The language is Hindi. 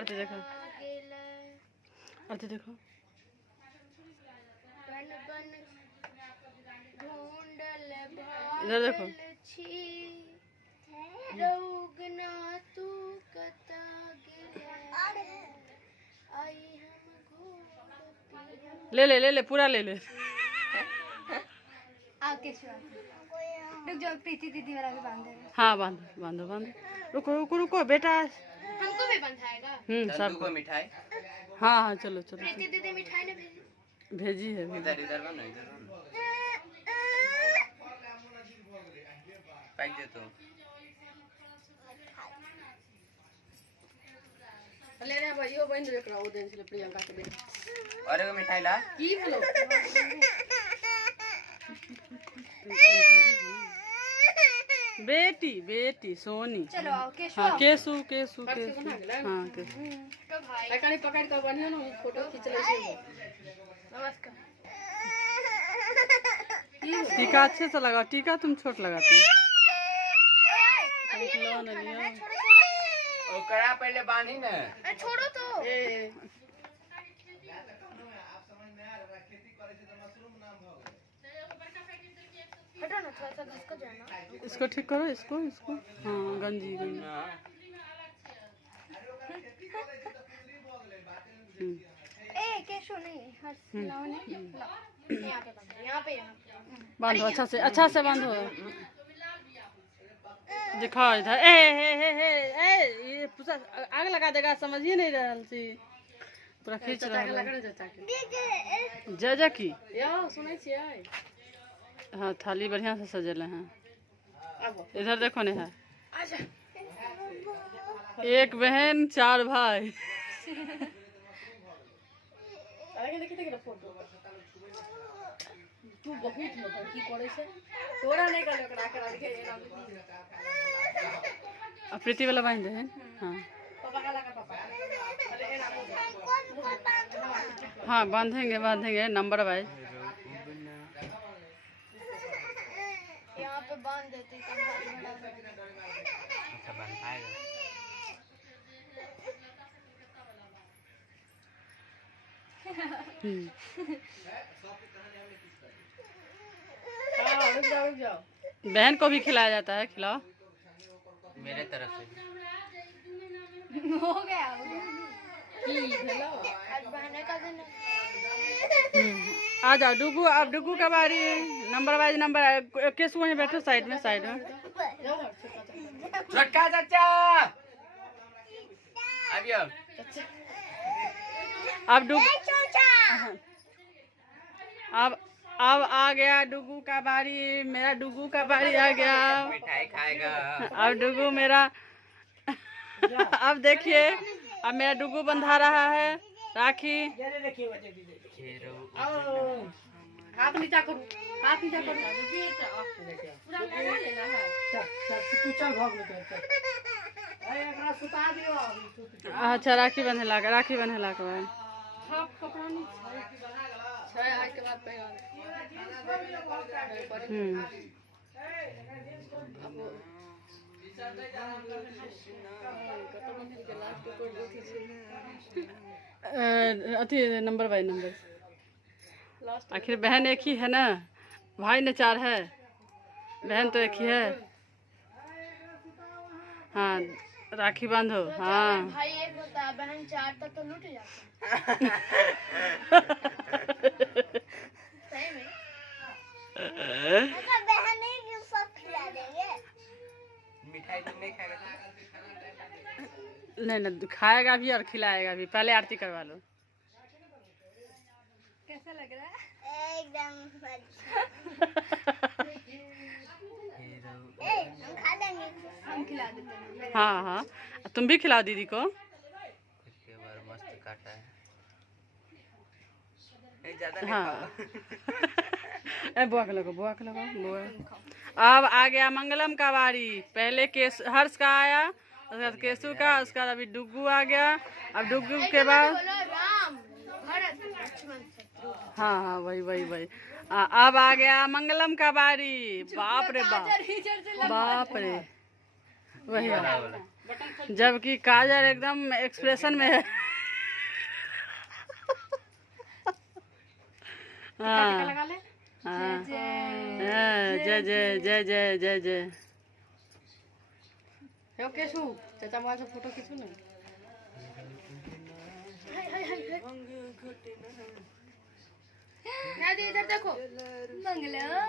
आरती देखो, आरती देखो। इधर देखो। ले ले ले ले पूरा ले ले। प्रीति दीदी वाला भी बांधे। हाँ बांधो बांधो बांधो। रुको रुको रुको बेटा। हमको भी बंधाएगा। सबको मिठाई। हाँ हाँ चलो चलो। प्रीति दीदी मिठाई ने भेजी है। इधर इधर बनो, इधर पैक दे तो। ले रे भाई यो बंद रे कराओ देन से प्रियंका के बेटा। अरे को मिठाई ला। की भेलो? बेटी बेटी सोनी। चलो आओ केशव। हाँ केसु केसु केसु। हाँ केसु। तो भाई लकड़ी पकड़ के बनियो ना फोटो खींच ले से। नमस्कार। टीका अच्छे से लगा, टीका तुम छोट लगाती हो। ओकरा पहले बांधी ना। छोड़ो तो। हटो ना थोड़ा सा घस को जाना। इसको ठीक करो, इसको इसको। हाँ गंजी गंजी। ए केशव नहीं हर्ष लाओ ने यहाँ पे बांधो, यहाँ पे बांधो अच्छा से बांधो। दिखाओ इधर। ए ये पूरा आग लगा देगा, समझ ही नहीं रहल सी। पूरा खींच रहा है। जय की सुनै छियै। हाँ थाली बढ़िया से सजेले हैं। इधर देखो ने है। एक बहन 4 भाई। तू बहुत की करे से तोरा नहीं कर ओकरा करा के प्रीति वाला बांध दे। हाँ हाँ बांधेंगे बांधेंगे नंबर वाइज। यहाँ पे बांध देते हैं। अच्छा बन पाएगा। रुक जाओ। बहन को भी खिलाया जाता है, खिलाओ। मेरे तरफ से हो गया आज बहने का दिन है। आ जाओ डुगू। अब डुगू का बारी। नंबर वाइज नंबर केस वहीं बैठो साइड में साइड में। छोटका चाचा अभी अब डुगू अब आ गया डुगू का बारी। मेरा डुगू का बारी आ गया। मिठाई खाएगा। अब डुगू मेरा। अब देखिए अब मेरा डुगू बंधा रहा है राखी। हाथ नीचा करो, हाथ नीचा करो। अच्छा राखी बंधेला के बाद अथी नंबर बाई नंबर। आखिर बहन एक ही है ना, भाई ने 4 है, बहन तो एक ही है। हाँ राखी बांधो। हाँ भाई एक होता है, बहन 4 तक तो लूट जाता। सही में बहन नहीं सब खिला देंगे। मिठाई तुम नहीं खाएगा? नहीं खाएगा भी और खिलाएगा भी। पहले आरती करवा लो। कैसा लग रहा है? एकदम खा देंगे, हम खिला देते हैं। हाँ हाँ तुम भी खिलाओ दीदी को। इसके बाद मस्त काटा है। ज़्यादा नहीं हाँ खाओ। बुआ के लगो बुआ। अब आ गया मंगलम का बारी। पहले केस हर्ष का आया, उसके बाद केसु का, उसके बाद अभी डुगू आ गया। अब डुगू के बाद हाँ हाँ वही अब आ गया मंगलम का बारी। बाप रे बाप रे वही वाला। जबकि काजल एकदम एक्सप्रेशन में है। हाँ लगा ले। हाँ जय जय जय जय जय जय जय। हे केशु, चाचा मोबाइल से फोटो खींचू ना। इधर देखो मंगलम।